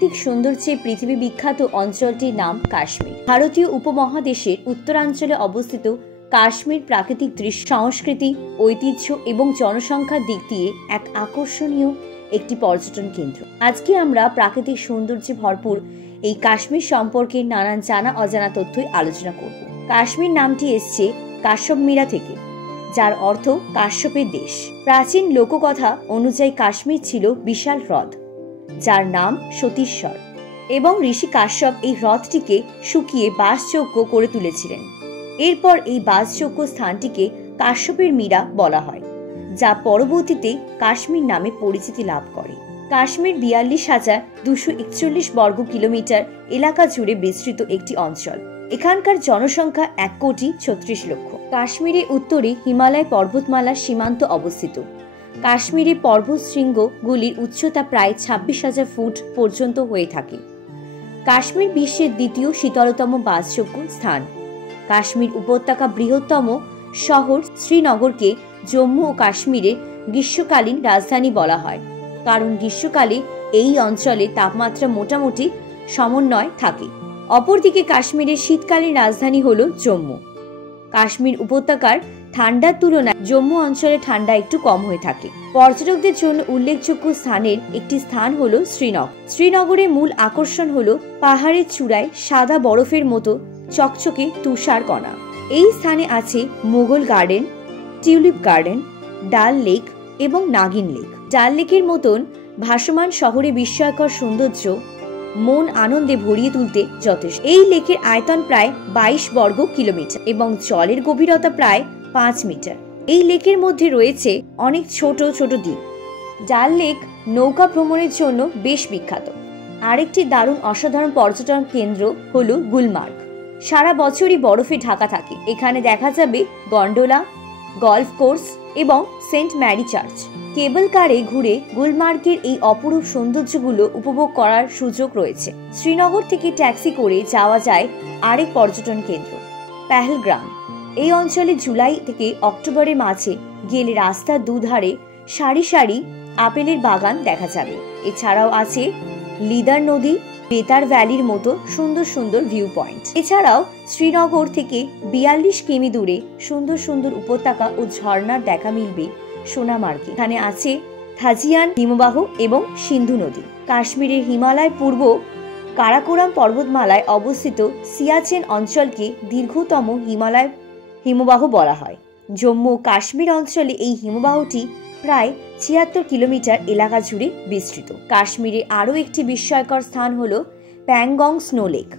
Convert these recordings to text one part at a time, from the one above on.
প্রাকৃতিক সৌন্দর্যে পৃথিবী বিখ্যাত অঞ্চলটির নাম কাশ্মীর। ভারতীয় উপমহাদেশের উত্তরাঞ্চলে অবস্থিত কাশ্মীর প্রাকৃতিক দৃশ্য, সংস্কৃতি, ঐতিহ্য এবং জনসংখ্যার দিক দিয়ে এক আকর্ষণীয় একটি পর্যটন কেন্দ্র। আজকে আমরা প্রাকৃতিক সৌন্দর্যে ভরপুর এই কাশ্মীর সম্পর্কে নানান জানা অজানা তথ্যই আলোচনা করব। কাশ্মীর নামটি এসছে কাশ্যপ মীরা থেকে, যার অর্থ কাশ্যপের দেশ। প্রাচীন লোককথা অনুযায়ী কাশ্মীর ছিল বিশাল হ্রদ, যার নাম সতীশ্বর, এবং ঋষি কাশ্যপ এই হ্রদটিকে শুকিয়ে বাসযোগ্য করে তুলেছিলেন। এরপর এই বাসযোগ্য স্থানটিকে কাশ্যপের মীরা বলা হয়, যা পরবর্তীতে কাশ্মীর নামে পরিচিতি লাভ করে। কাশ্মীর 42,241 বর্গ কিলোমিটার এলাকা জুড়ে বিস্তৃত একটি অঞ্চল। এখানকার জনসংখ্যা 1,36,00,000। কাশ্মীরের উত্তরে হিমালয় পর্বতমালার সীমান্ত অবস্থিত। কাশ্মীরের পর্বত শৃঙ্গগুলির উচ্চতা প্রায় 26,000 ফুট পর্যন্ত হয়ে থাকে। কাশ্মীর বিশ্বের দ্বিতীয় শীতলতম বাসযোগ্য স্থান। কাশ্মীর উপত্যকা বৃহত্তম শহর শ্রীনগরকে জম্মু ও কাশ্মীরের গ্রীষ্মকালীন রাজধানী বলা হয়, কারণ গ্রীষ্মকালে এই অঞ্চলে তাপমাত্রা মোটামুটি সমন্বয় থাকে। অপরদিকে কাশ্মীরের শীতকালীন রাজধানী হল জম্মু। কাশ্মীর উপত্যকার ঠান্ডার তুলনায় জম্মু অঞ্চলে ঠান্ডা একটু কম হয়ে থাকে। পর্যটকদের জন্য উল্লেখযোগ্য স্থানের একটি স্থান হল শ্রীনগর। শ্রীনগরের মূল আকর্ষণ হল পাহাড়ের চূড়ায় সাদা বরফের মতো চকচকে তুষার কণা। এই স্থানে আছে মোগল গার্ডেন, টিউলিপ গার্ডেন, ডাল লেক এবং নাগিন লেক। ডাল লেকের মতন ভাসমান শহরে বিস্ময়কর সৌন্দর্য মন আনন্দে ভরিয়ে তুলতে যথেষ্ট। এই লেকের আয়তন প্রায় 22 বর্গ কিলোমিটার এবং জলের গভীরতা প্রায় 5 মিটার। এই লেকের মধ্যে রয়েছে অনেক ছোট ছোট দ্বীপ। ডাল লেক নৌকা ভ্রমণের জন্য বেশ বিখ্যাত। আরেকটি দারুণ অসাধারণ পর্যটন কেন্দ্র হল গুলমার্গ। সারা বছরই বরফে ঢাকা থাকে। এখানে দেখা যাবে গন্ডোলা, গল্ফ কোর্স এবং সেন্ট ম্যারি চার্চ। কেবল কারে ঘুরে গুলমার্গের এই অপরূপ সৌন্দর্যগুলো উপভোগ করার সুযোগ রয়েছে। শ্রীনগর থেকে ট্যাক্সি করে যাওয়া যায় আরেক পর্যটন কেন্দ্র পেহেলগ্রাম। এই অঞ্চলে জুলাই থেকে অক্টোবরের মাঝে গেলে রাস্তার দুধারে সারি সারি আপেলের বাগান দেখা যাবে। এছাড়াও আছে লিদার নদী, বেতার ভ্যালির মতো সুন্দর সুন্দর ভিউ পয়েন্ট। এছাড়াও শ্রীনগর থেকে 42 কিমি দূরে সুন্দর সুন্দর উপত্যকা ও ঝর্ণার দেখা মিলবে সোনামার্গে। এখানে আছে থাজিয়ান হিমবাহ এবং সিন্ধু নদী। কাশ্মীরের হিমালয় পূর্ব কারাকোরাম পর্বতমালায় অবস্থিত সিয়াচেন অঞ্চলকে দীর্ঘতম হিমবাহ বলা হয়। জম্মু ও কাশ্মীর অঞ্চলে এই হিমবাহটি প্রায় 76 কিলোমিটার এলাকা জুড়ে বিস্তৃত। কাশ্মীরে আরও একটি বিস্ময়কর স্থান হল প্যাংগং স্নো লেক,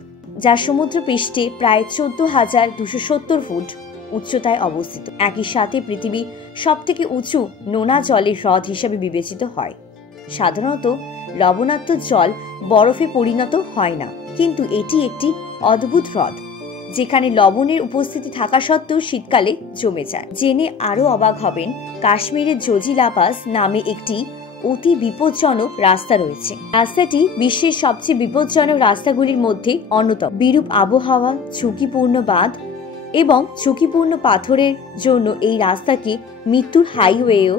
যা সমুদ্র পৃষ্ঠে প্রায় 14,270 ফুট উচ্চতায় অবস্থিত। একই সাথে পৃথিবীর সবথেকে উঁচু নোনা জলের হ্রদ হিসেবে বিবেচিত হয়। সাধারণত লবণাক্ত জল বরফে পরিণত হয় না, কিন্তু এটি একটি অদ্ভুত হ্রদ যেখানে লবণের উপস্থিতি থাকা সত্ত্বেও শীতকালে জমে যায়। জেনে আরো অবাক হবেন, কাশ্মীরের জোজিলা পাস নামে একটি অতি বিপজ্জনক রাস্তা রয়েছে। রাস্তাটি বিশ্বের সবচেয়ে বিপজ্জনক রাস্তাগুলির মধ্যে অন্যতম। বিরূপ আবহাওয়া, ঝুঁকিপূর্ণ বাঁধ এবং ঝুঁকিপূর্ণ পাথরের জন্য এই রাস্তাকে মৃত্যুর হাইওয়েও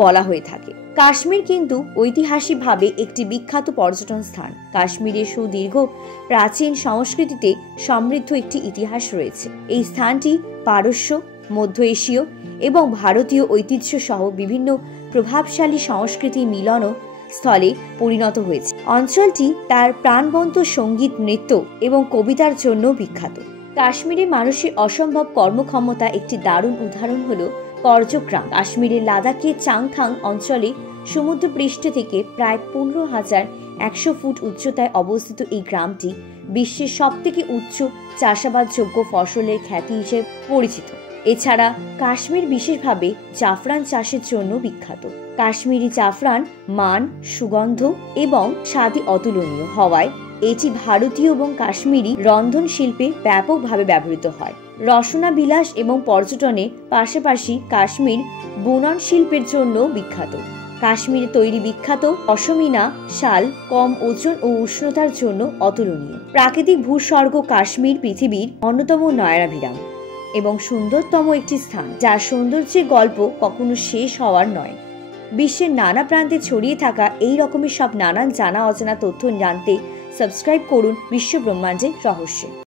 বলা হয়ে থাকে। কাশ্মীর কিন্তু ঐতিহাসিকভাবে একটি বিখ্যাত পর্যটন স্থান। কাশ্মীরের সুদীর্ঘ প্রাচীন সংস্কৃতিতে সমৃদ্ধ একটি ইতিহাস রয়েছে। এই স্থানটি পারস্য, মধ্য এশীয় এবং ভারতীয় ঐতিহ্য সহ বিভিন্ন প্রভাবশালী সংস্কৃতির মিলন স্থলে পরিণত হয়েছে। অঞ্চলটি তার প্রাণবন্ত সঙ্গীত, নৃত্য এবং কবিতার জন্য বিখ্যাত। কাশ্মীরের মানুষের অসম্ভব কর্মক্ষমতা একটি দারুণ উদাহরণ হল করজগ্রাম। কাশ্মীরের লাদাখের চাংথাং অঞ্চলে সমুদ্রপৃষ্ঠ থেকে প্রায় 15,100 ফুট উচ্চতায় অবস্থিত এই গ্রামটি বিশ্বের সবথেকে উচ্চ চাষাবাদযোগ্য ফসলের খ্যাতি হিসেবে পরিচিত। এছাড়া কাশ্মীর বিশেষভাবে জাফরান চাষের জন্য বিখ্যাত। কাশ্মীরি জাফরান মান, সুগন্ধ এবং স্বাদে অতুলনীয় হওয়ায় এটি ভারতীয় এবং কাশ্মীরি রন্ধন শিল্পে ব্যাপকভাবে ব্যবহৃত হয়। রসনা বিলাস এবং পর্যটনের পাশাপাশি কাশ্মীর বুনন শিল্পের জন্য বিখ্যাত। কাশ্মীরে তৈরি বিখ্যাত পশমিনা শাল কম ওজন ও উষ্ণতার জন্য অতুলনীয়। প্রাকৃতিক ভূস্বর্গ কাশ্মীর পৃথিবীর অন্যতম নয়নাভিরাম এবং সুন্দরতম একটি স্থান, যার সৌন্দর্যের গল্প কখনো শেষ হওয়ার নয়। বিশ্বের নানা প্রান্তে ছড়িয়ে থাকা এই রকমের সব নানান জানা অজানা তথ্য জানতে সাবস্ক্রাইব করুন বিশ্ব ব্রহ্মাণ্ডের রহস্যে।